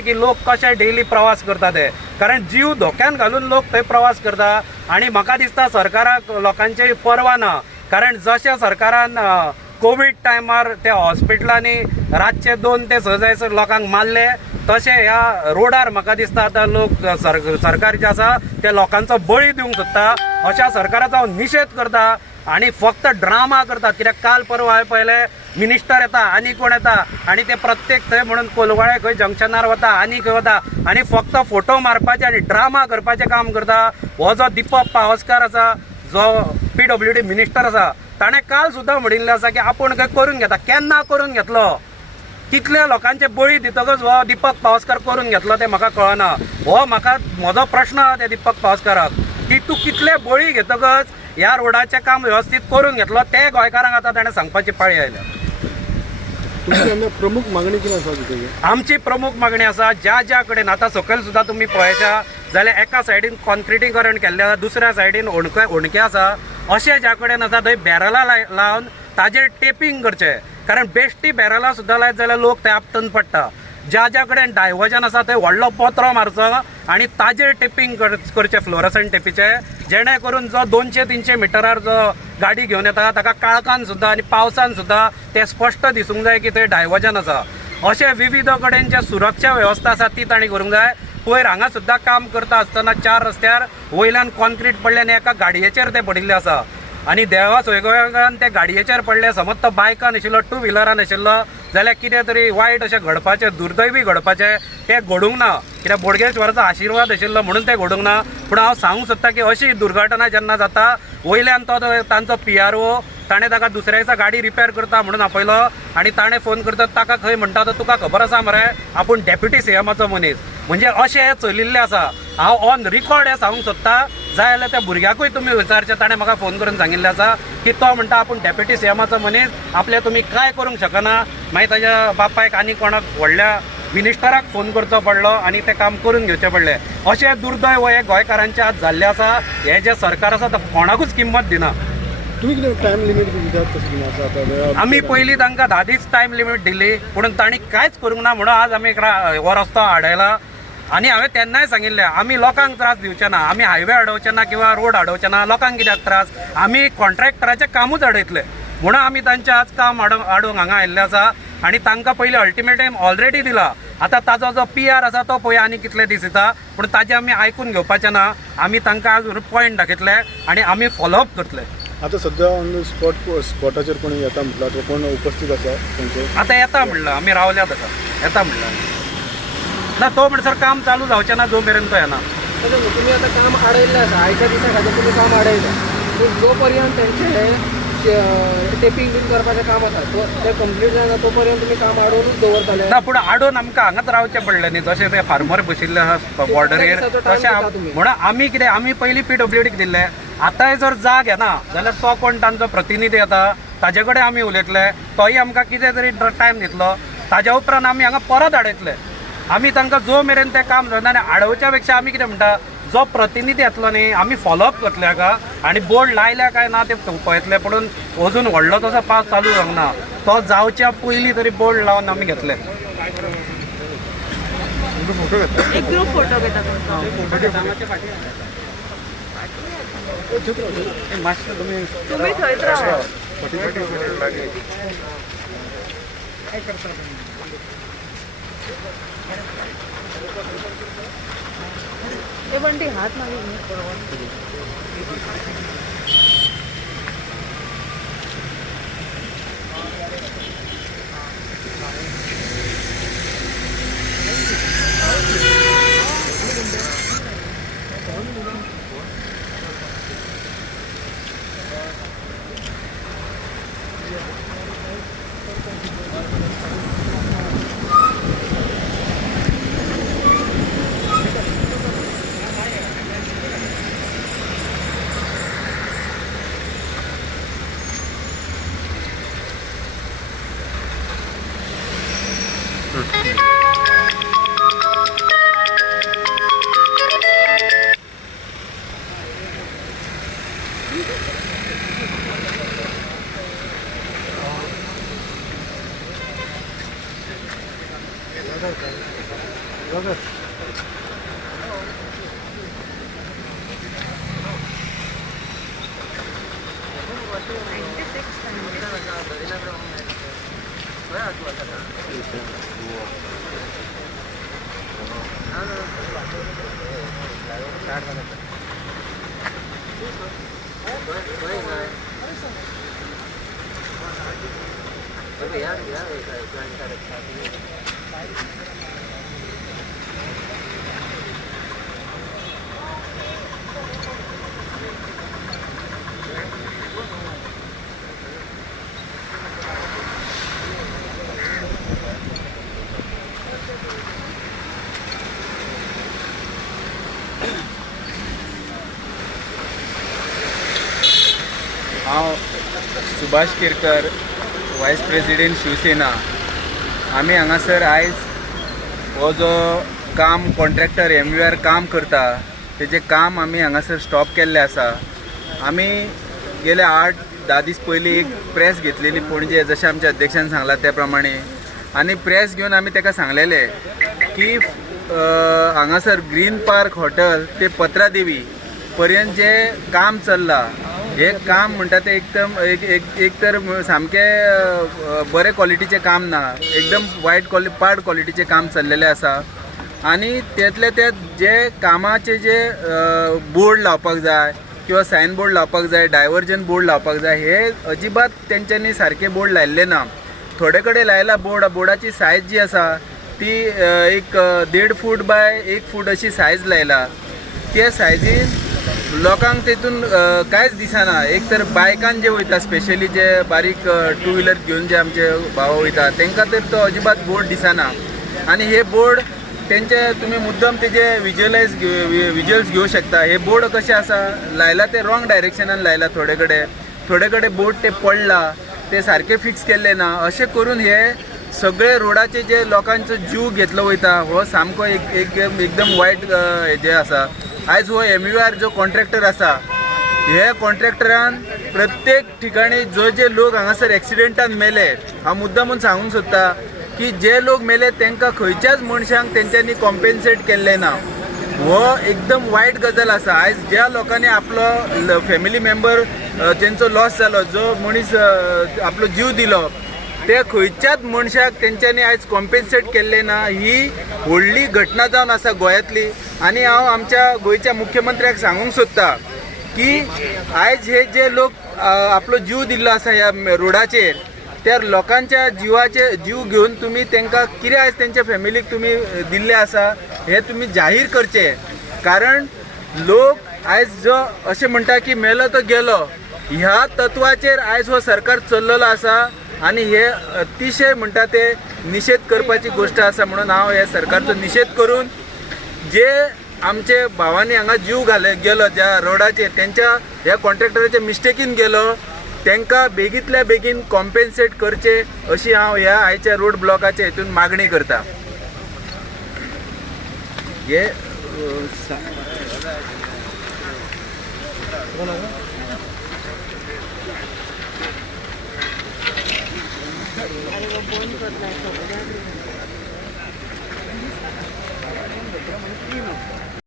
की लोक कशे डेली प्रवास करता ते, कारण जीव धोक्यान घालून लोक थंय प्रवास करता. आणि म्हाका दिसता सरकाराक लोकांची पर्वा ना, कारण जशें सरकारान कोविड टायमार त्या हॉस्पिटलांनी रातचे 2 ते 6 जायसर लोकांक मारले, तशें ह्या रोडार म्हाका दिसता आतां लोक सरकार जे आसा ते लोकांचो बळी दिवंक सोदता. अशा सरकाराचो हांव निशेध करता आणि फक्त ड्रामा करतात. कित्याक काल परवा हांवें पळयलें मिनिस्टर येता आनी कोण येता आणि ते प्रत्येक थंय म्हणून कोलवाळे खंय जंक्शनार वता आनी खंय वता आणि फक्त फोटो मारपाचे आणि ड्रामा करपाचें काम करता. हो जो दीपक पावसकार आसा, जो PWD मिनिस्टर आसा, ताणें काल सुद्दां म्हणिल्लें आसा की आपूण खंय करून घेता. केन्ना करून घेतलो? कितल्या लोकांचे बळी दितकच हो दीपक पावसकार करून घेतलो तें म्हाका कळना. हो म्हजो प्रश्न आहा त्या दीपक पावसकाराक की तूं कितले बळी घेतकच ह्या रोडाचें काम वेवस्थीत करून घेतलो ते गोंयकारांक आतां ताणें सांगपाची पाळी आयल्या. प्रमुख मागणी कितें आसा? आमची प्रमुख मागणी आसा, ज्या कडेन आतां सकयल सुद्दां तुमी पळयता जाल्यार एका सायडीन कॉन्क्रिटीकरण केल्लें आसा, दुसऱ्या सायडीन ओणके आसा. अशें ज्या कडेन आसा थंय बॅरलां लावन ताजेर टेपिंग करचें, कारण बेश्टी बॅरलां सुद्दां लायत जाल्यार लोक थंय आपतन पडटा. ज्या कडेन डायवर्जन आसा थंय व्हडलो पत्रो मारचो आणि ताजेर टेपिंग करचें फ्लोरसंट टेपीचे, जेणे करून जो 200-300 मिटरार जो गाडी घेवन येता ताका काळखान सुद्दां आनी पावसान सुद्दां ते स्पश्ट दिसूंक जाय की थंय डायवर्जन आसा. अशें विविध कडेनचे सुरक्षा वेवस्था आसा ती तांणी करूंक जाय. पयर हांगा सुद्दां काम करता आसतना 4 रस्त्यार वयल्यान कॉन्क्रीट पडलें आनी एका गाडयेचेर ते पडिल्ले आसा आणि देवा सोयगोव्यान ते गाडयेचेर पडले. समज तो बायकान आशिल्लो, 2 व्हिलरान आशिल्लो जाल्यार कितें तरी वायट अशें घडपाचें, दुर्दैवी घडपाचें तें घडूंक ना. कित्याक बोडगेश्वराचो आशिर्वाद आशिल्लो म्हणून तें घडूंक ना. पूण हांव सांगूंक सोदता की अशी दुर्घटना जेन्ना जाता वयल्यान तो तांचो PRO ताणें ताका दुसऱ्या दिसा गाडी रिपेर करता म्हणून आपयलो आणि ताणें फोन करता ताका खंय म्हणटा तो तुका खबर आसा मरे आपूण डेप्युटी CMाचो मनीस. म्हणजे अशें हें चलिल्लें आसा. हांव ऑन रिकॉर्ड हें सांगूंक सोदता, जाय जाल्यार त्या भुरग्याकूय तुमी विचारचें. ताणें म्हाका फोन करून सांगिल्लें आसा की तो म्हणटा आपूण डेप्युटी CMाचो मनीस, आपले तुमी कांय करूंक शकना. मागीर ताज्या बापायक आनी कोणाक व्हडल्या मिनिस्टराक फोन करचो पडलो आणि ते काम करून घेवचें पडलें. अशें दुर्दैव हे गोंयकारांचे आज जाल्लें आसा. हे जे सरकार आसा तो कोणाकूच किंमत दिना. तुम्ही कितें टायम लिमीट दितात कशें आसा? आमी पयलीं तांकां 10 दीस टायम लिमीट दिल्ली, पूण तांणी कांयच करूंक ना म्हणून आज आमी हो रस्तो आडयला. आणि हांवें तेन्नाय सांगिल्लें आमी लोकांक त्रास दिवचे ना, आमी हायवे अडवचे ना किंवा रोड अडवचे ना. लोकांक कित्याक त्रास? आमी कॉन्ट्रॅक्टराचें कामूच अडयतले म्हणून आमी तांचें आज काम हाडूंक हांगा आयिल्ले आसा. आणि तांकां पयलीं अल्टिमेटम ऑलरेडी दिला. आतां ताजो जो PR आसा तो पळय आनी कितले दीस येता, पूण ताजें आमी आयकून घेवपाचें ना. आमी तांकां आजून पॉयंट दाखयतले आणि आमी फॉलोअप करतले. आता सध्या ऑन द स्पॉटाचेर कोणी येता म्हटला तो कोण उपस्थित आसा तांचे? आतां येता म्हणलं, आमी रावल्यात आतां, येता म्हणलं ना. तो म्हणसर काम चालू जावचें ना जो मेरेन तो येना. तुम्ही आता काम अडयल्लें आसा, आयच्या दिसा खातीर तुम्ही काम अडयता, पूण जो पर्यंत तेंचे टेपिंग बीन करपाचें काम आसा तें कंप्लीट जायना तो पर्यंत तुमी काम अडवूनच दवरतले ना. पूण आडोवन आमकां हांगाच रावचें पडलें न्ही. जशें ते फार्मर बशिल्ले आसा बॉर्डरीर तशें म्हणून आमी कितें आमी पयलीं PWDक दिल्लें. आतांय जर जाग येना जाल्यार तो कोण तांचो प्रतिनिधी येता ताजे कडेन आमी उलयतले. तोय आमकां कितें तरी टायम दितलो. ताज्या उपरांत आमी हांगा परत हाडयतले. आमी तांकां जो मेरेन तें काम जायना आनी आडोवच्या पेक्षा आमी कितें म्हणटा, जो प्रतिनिधी येतलो न्ही आमी फॉलोअप करतले हाका आनी बोर्ड लायल्या काय ना ते पळयतले. पूण अजून व्हडलो तसो पावस चालू जावंक ना. तो जावच्या पयलीं तरी बोर्ड लावन आमी घेतले. एक ग्रुप फोटो घेता तुम्ही थंयच रावा. ते बंटी हात मागे हांव सुभाष केरकर, वायस प्रेसिडेंट शिवसेना. आमी हांगासर आयज हो जो काम कॉन्ट्रॅक्टर MVR काम करता तेजें काम आमी हांगासर स्टॉप केल्लें आसा. आमी गेले 8-10 दीस पयलीं एक प्रेस घेतलेली पणजे, जशें आमच्या अध्यक्षान सांगलां त्या प्रमाणे, आनी प्रेस घेवन आमी ताका सांगलेलें की हांगासर ग्रीन पार्क हॉटेल ते पत्रादेवी पर्यंत जें काम चल्लां, हे काम म्हणटा ते एक तर सामकें बरे क्वॉलिटीचें काम ना, एकदम पाड क्वॉलिटीचें काम चल्लेलें आसा. आनी त्यातले जे कामाचे जे बोर्ड लावपाक जाय किंवा सायन बोर्ड लावपाक जाय, डायवर्जन बोर्ड लावपाक जाय, हे अजिबात तेंच्यांनी सारके बोर्ड लायल्ले ना. थोडे कडेन लायला बोर्डाची सायज जी आसा ती एक 1.5 फूट बाय 1 फूट अशी सायज लायला. ते सायजीन लोकांक तेतून कांयच दिसना. एक तर बायकान जे वयता, स्पेशली जे बारीक 2 व्हिलर घेवन जे आमचे भाव वयता तांकां तर तो अजिबात बोर्ड दिसना. आणि हे बोर्ड तेंचे तुमी मुद्दम तेजे विज्युअल्स घेवं शकता. हे बोर्ड कशें आसा लायला ते रॉंग डायरेक्शनान लायला. थोडे कडेन बोर्ड ते पडला, ते सारके फिक्स केल्ले ना. अशें करून हे सगळे रोडाचे जे लोकांचो जीव घेतलो वयता, हो सामको एकदम वायट हेजें आसा. आयज हो MVR जो कॉन्ट्रॅक्टर आसा, हे कॉन्ट्रॅक्टरान प्रत्येक ठिकाणी जे लोक हांगासर एक्सिडेंटान मेले, हांव मुद्दामून सांगूंक सोदता की जे लोक मेले तांकां खंयच्याच मनशांक तेंच्यांनी कॉम्पेन्सेट केल्लें ना. हो एकदम वायट गजाल आसा. आयज ज्या लोकांनी आपलो फॅमिली मेंबर तेंचो लॉस जालो, जो मनीस आपलो जीव दिलो, ते खंयच्याच मनशाक तेंच्यांनी आयज कॉम्पेन्सेट केल्लें ना. ही व्हडली घटना जावन आसा गोंयांतली. आनी हांव आमच्या गोंयच्या मुख्यमंत्र्याक सांगूंक सोदता की आयज हे जे लोक आपलो जीव दिल्लो आसा ह्या रोडाचेर, त्या लोकांच्या जीव घेवन तुमी तांकां कितें आयज तेंच्या फॅमिलीक तुमी दिल्लें आसा हे तुमी जाहीर करचे. कारण लोक आयज जो अशें म्हणटा की मेलो तो गेलो, ह्या तत्वाचेर आयज हो सरकार चल्लेलो आसा. आणि हे अतिशय म्हणटा ते निषेध करपाची गोष्ट आसा. म्हणून हांव हे सरकारचो निषेध करून जे आमचे भावांनी हांगा जीव गेलो ज्या रोडाचेर, त्यांच्या ह्या कॉन्ट्रॅक्टराच्या मिस्टेकीन गेलो, तांकां बेगींतल्या बेगीन कॉम्पेन्सेट करचे अशी हांव ह्या आयच्या रोड ब्लॉकाच्या हितून मागणी करता. हे आणि वो फोन करत नाही.